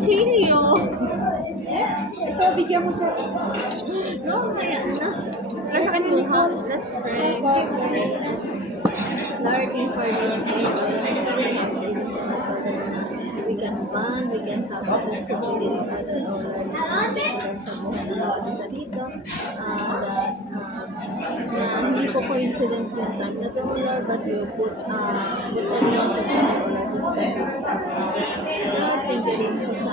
Chiyo. Ito, bigyan mo siya. No, kaya na. Let's kuha. Let's pray. Lord, in for this day, we can bond, we can have a peace within Father, O Lord. Sa buhay na dito, na hindi po coincident yung time na to, O Lord, but you put everyone together, O Lord, to spend this time. Thank you din po sa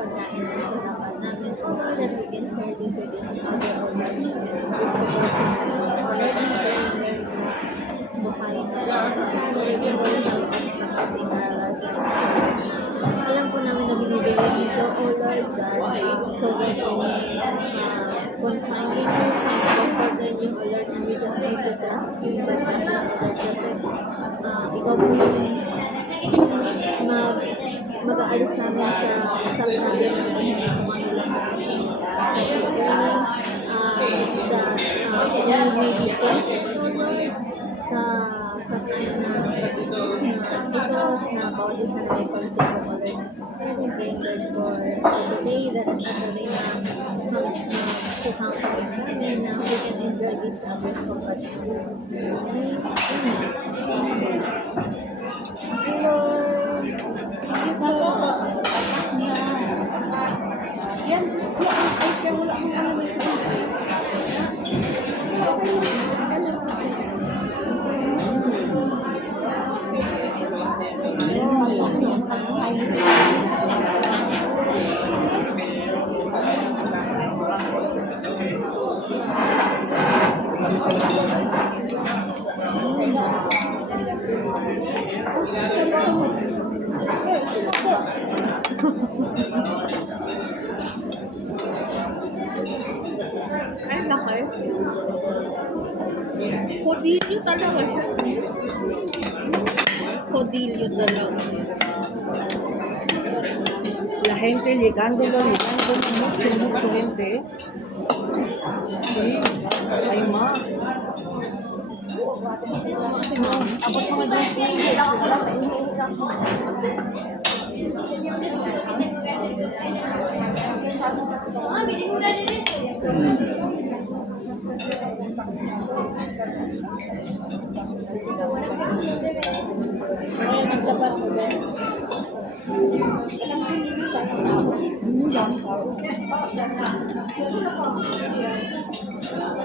pagkain na salamat namin, O Lord, that we can share this with each other, O Lord. This opportunity, O Lord, and praying buhay na lang. Sana rin yung help us na kasi in our life right now. Alam po namin na binibigay dito, O Lord God, so that we may confine in you and comfort in you, O Lord, and we just need to trust you in that way, O Lord, kasi ikaw po yung mag-aalis namin sa problem na hindi ko lahat. That may be patient, O Lord, sa time na ito na bawat isa na may concept of already. Lord, we pray, Lord, for today, that is a day na magsasama kami namin, na we can enjoy each other's company. Yan, ay siya, wala akong alam ito. Ay, laki. Kodilyo talaga siya. Kodilyo talaga. La gente llegándolo, mucha gente. Sí, hay más. Abot mga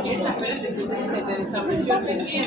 Esa paréntesis se te desarrolló pendiente.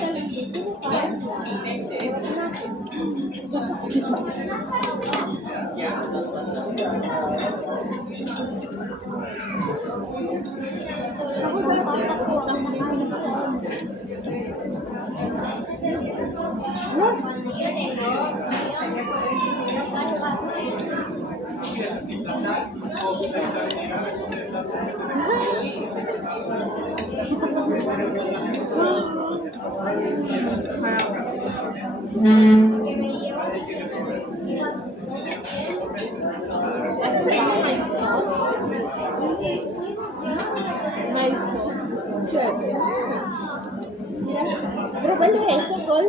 Pero balo eso, Col.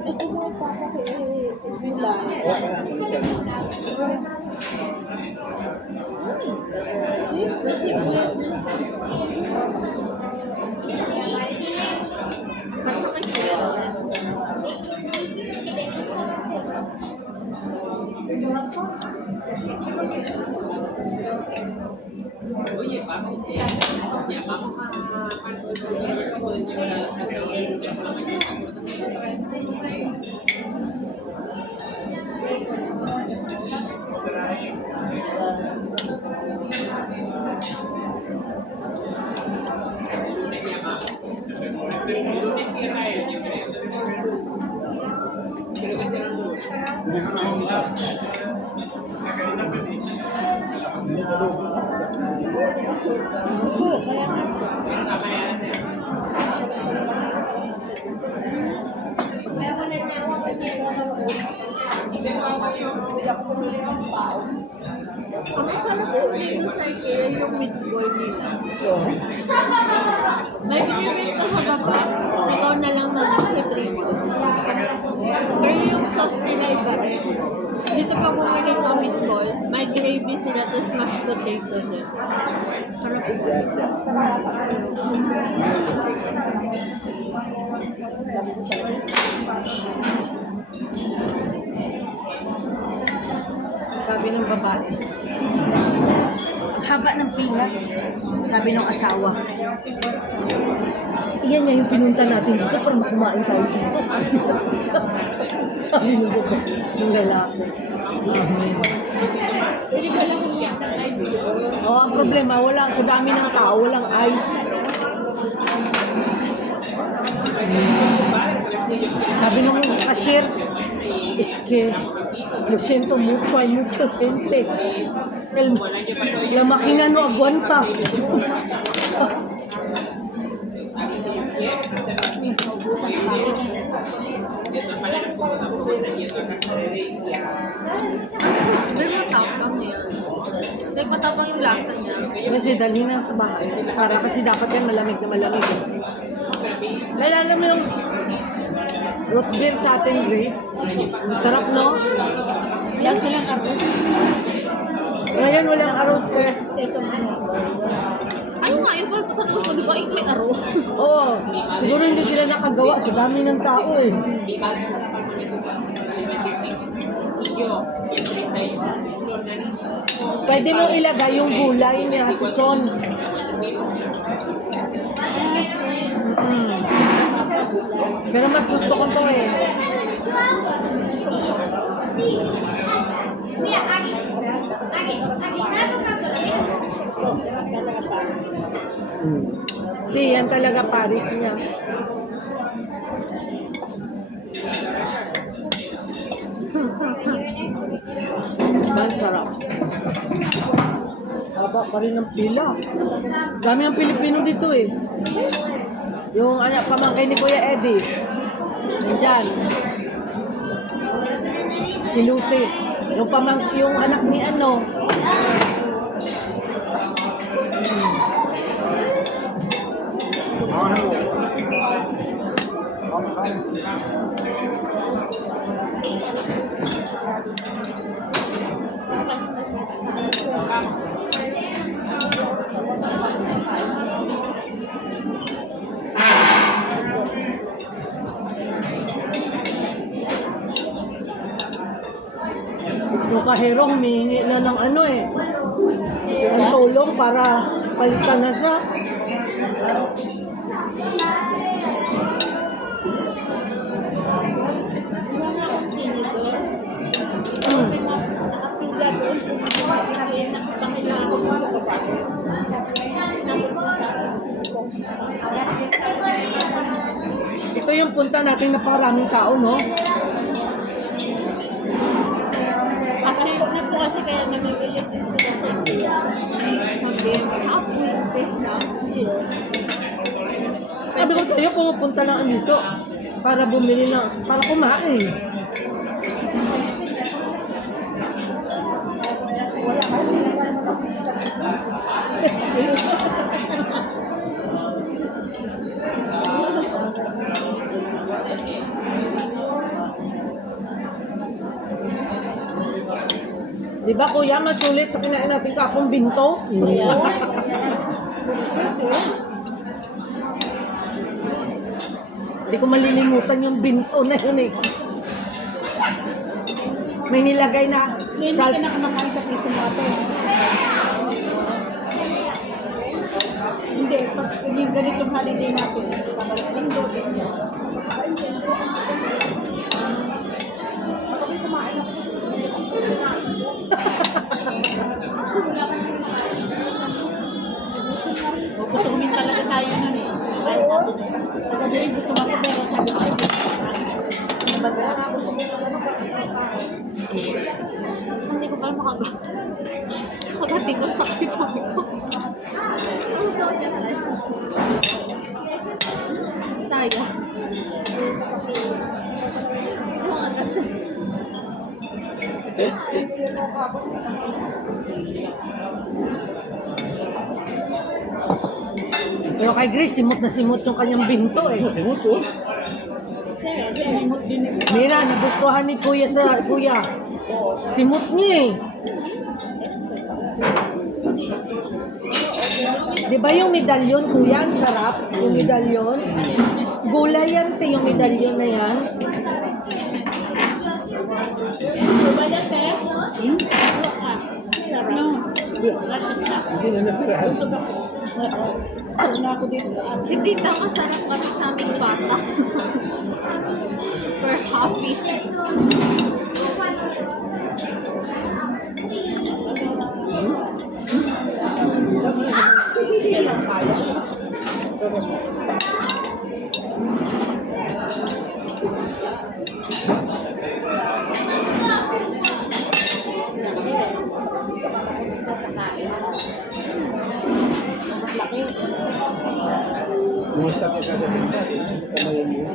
Ito mo pa Oye, vamos, llamamos a poder llevar a hacer un lunes por la mañana. El lunes cierra él, yo creo. Creo que será el lunes. Ang akala ko dito sa IKEA yung meatball nila. May binibig ko sa baba, ikaw na lang mag-prepare. Pero yung sauce sauce nila iba rin. Dito pag bumili ng meatball, may gravy sila, tapos mashed potato din. Sarap ito. Sabi ng babae. Ang haba ng pila. Sabi ng asawa. Iyan nga yung pinunta natin dito para kumain tayo dito. Sabi ng babae. Yung lalaki. Ang problema, wala, sa dami ng tao, walang ice. Sabi ng cashier, es que lo siento mucho, hay mucha gente. La máquina no aguanta. Pero matapang yan. Like, matapang yung lasa niya. Kasi dali na sa bahay. Para kasi dapat yan malamig na malamig. Nalala mo yung root beer sa ating Grace? Ang sarap, no? Yan silang arroz. Ngayon walang arroz ko. Ito na. Ano nga yun? Parang tatanong ko, di ba? May aro. Oo. Siguro hindi sila nakagawa. Sa dami ng tao eh. Pwede mo ilagay yung gulay ni Ate Son. Pero mas gusto ko to eh. Si yan talaga Paris niya. Ang sarap. Haba pa rin ng pila. Dami ang Pilipino dito eh. Yung anak pamangkin ni Kuya Eddie. Nandyan. Si Lucy. Yung anak ni ano. Yung kahero humihingi na ng ano eh. Ang tulong para palitan na siya. Nakapila doon. Nakapangila ako doon sa baba. Ito yung punta natin na paraming tao, no? Kasi na po kasi kaya namimili din sila sa sila. Sabi, halfway fish na. Sabi ko sa'yo, pumupunta lang dito para bumili na, para kumain. Di ba kuya, masulit sa kinain natin kapong binto? Hindi ko malilimutan yung binto na yun eh. May nilagay na Hindi ka na kumakain sa piso natin. Hindi, pag yung ganitong holiday natin, sa Linggo, ganyan. Gustumin talaga tayo nun eh. Tagadirin gusto ako pero sabi ko, hindi ko pala makagating sa sakit sabi ko. Ano sa kanya tayo? Sayang. Ito ang agad. Pero kay Grace, simot na simot yung kanyang binto eh. Simot oh. Simot Mira, nagustuhan ni Kuya sa Kuya. Simot niya eh. Di ba yung medalyon, Kuya? Ang sarap. Yung medalyon. Gulay yan, te, yung medalyon na yan. Si tita masarap kami sa aming bata. We're happy. Kumusta ka kagabi? Kamayan mo?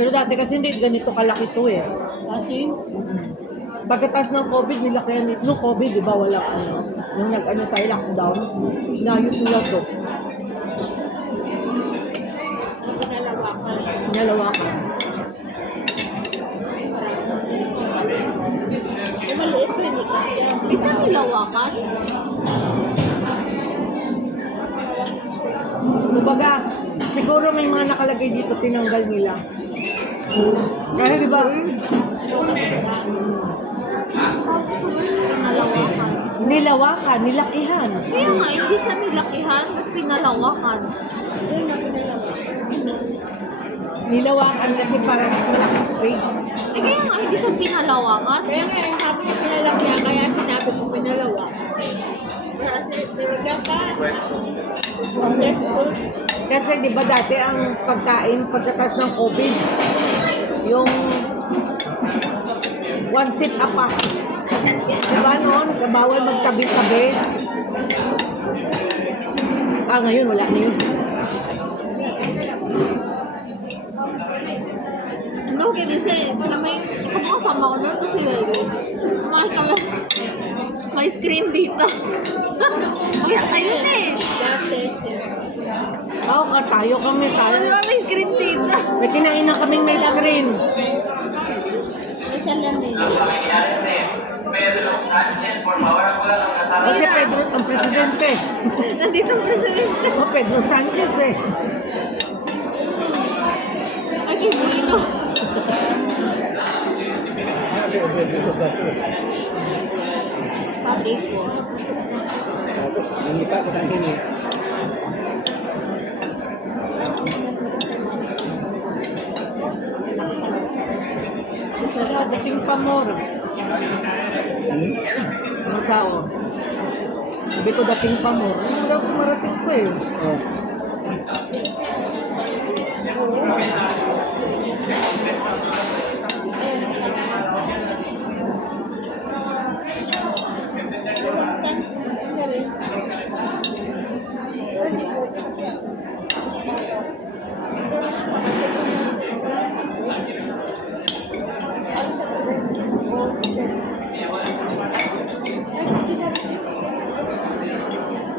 Pero dati kasi hindi ganito kalaki to eh. Kasi, pagkatapos ng COVID, nilakihan nito. Nung COVID, di ba, wala ano. Nung nag-ano tayo, lockdown, inayos nila to. Nalawakan. Maliit rin ito. Bisa nilawakan. Kumbaga, siguro may mga nakalagay dito, tinanggal nila. Kasi di ba, Pinalawakan. nilawakan, nilakihan. Kaya nga, hindi siya nilakihan, pinalawakan. Nilawakan kasi para mas malaking space. Eh kaya nga, hindi siya pinalawakan. Kaya nga, yung sabi ko pinalakihan, kaya sinabi ko pinalawakan. Kasi di ba dati ang pagkain pagkatapos ng COVID, yung one seat apart. Di ba noon, bawal magtabi-tabi. Ngayon wala na yun. No, kasi may kasama ko doon kasi may screen dito. Kaya ayun eh. Oo, tayo kami, tayo. Di ba may screen dito? May kinain na kaming may screen. Isa lang eh. Kasi Pedro, ang presidente. Nandito ang presidente. Pedro Sanchez eh. Ay, Kibuino. Fabric ko. Hindi pa kita hindi. Isa dating pa more. Ano tao? Sabi ko dating pa more. Ano daw kumarating ko eh. Oh.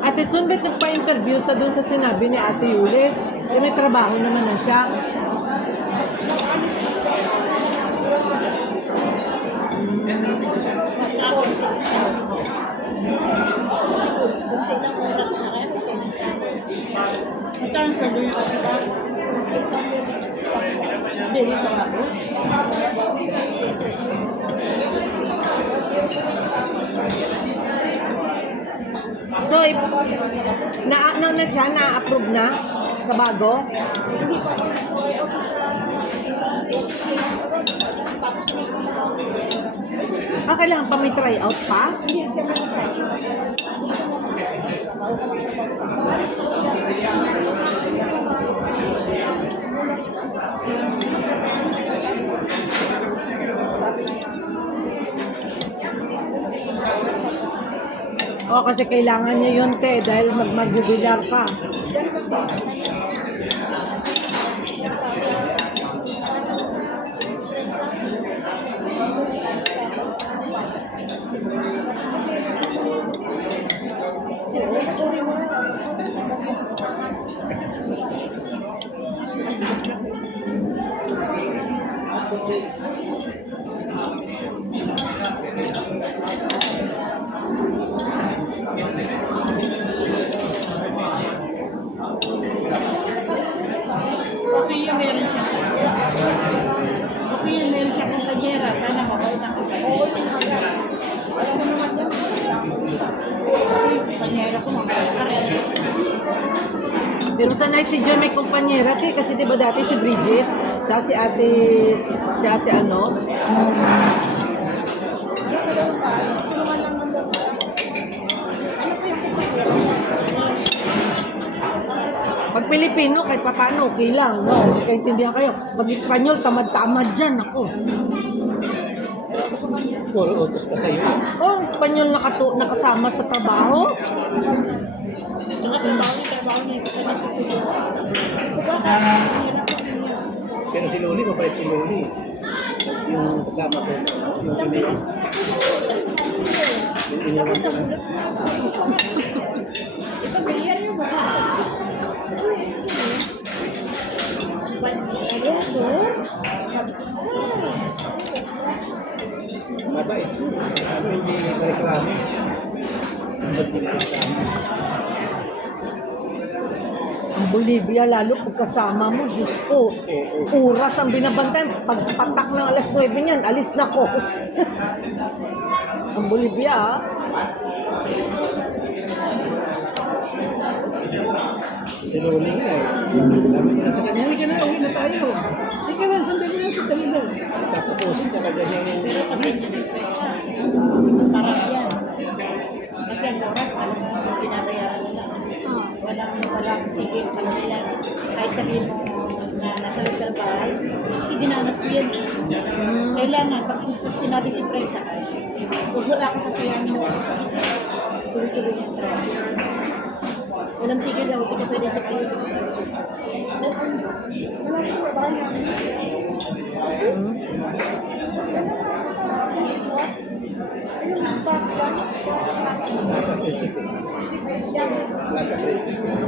Ate Sun, ba't nagpa-interview sa doon sa sinabi ni Ate Yuli? Eh, may trabaho naman na siya. Transfer doon yung kapita. Dili sa ako. So, ano na siya? Na-approve na sa bago? Kailangan pa may try out pa? Kasi kailangan niya yun, te, dahil mag-jubilar pa. Okay yung meron siya. Okay yung meron siya kumpanyera. Sana mabait ang kumpanyera. Oo, yung hanggang. Alam mo naman yan. Kumpanyera ko, mabait ka rin. Pero sanay si John may kumpanyera, te, kasi di ba dati si Bridget, tapos si ate ano, pag Pilipino, kahit paano, okay lang, no? Magkaintindihan kayo. Pag Espanyol, tamad-tamad dyan, ako. Puro utos pa sa'yo. Oh, Espanyol nakasama sa trabaho. Mga trabaho niya, ito ka na sa tulo. Diba ka? Hirap ko niya. Pero si Loli, mabait si Loli. Yung kasama ko, yung pinili. Yung iniwan ko na. Ito ba yan yung mga? Banero ko? Sabi ko, Mabait. Ano hindi reklamo? Ba't hindi reklamo? Ang Bolivia, lalo pagkasama mo, Diyos ko, oras ang binabantay. Pagpatak ng alas 9 niyan, alis na ko. Ang Bolivia, ah. Si Loli nga eh. Sabi ko na sa kanya, halika na, uwi na tayo. Halika na, sandali na, sandali na. Tapusin ka na ganyan yung... Pero pag hindi parang yan. Kasi ang oras, alam mo, binabayaran nila. Walang tigil ka na yan. Kahit sabihin mo na nasa local bahay, kasi dinanas ko yan. Kailangan, pag sinabi si Presa, huwag wala ka sasayangin ng oras. Tuloy-tuloy yung traffic. Walang tigil lang, hindi ka pwede sa kayo. Nasa principle. Nasa principle.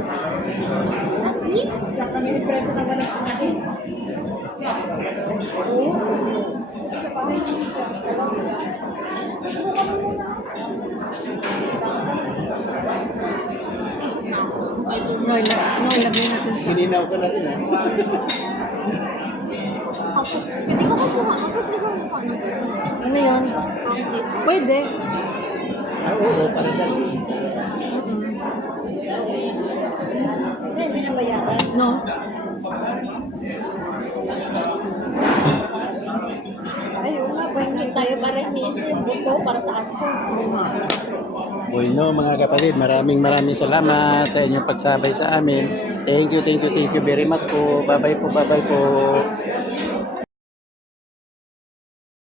Kaya kami ni Presa na walang pangahit. No, ilagay natin sa... Hininaw ka na rin ah. ako, pwede ko kukuha. Ako, pwede ko kukuha ng Ano yan? Pwede. Oo, para dyan. Hindi, binabayaran. No? Ayun nga, bangin tayo para hindi ito yung buto para sa aso. Bueno, mga kapatid, maraming salamat sa inyong pagsabay sa amin. Thank you very much po. Bye-bye po, bye-bye po.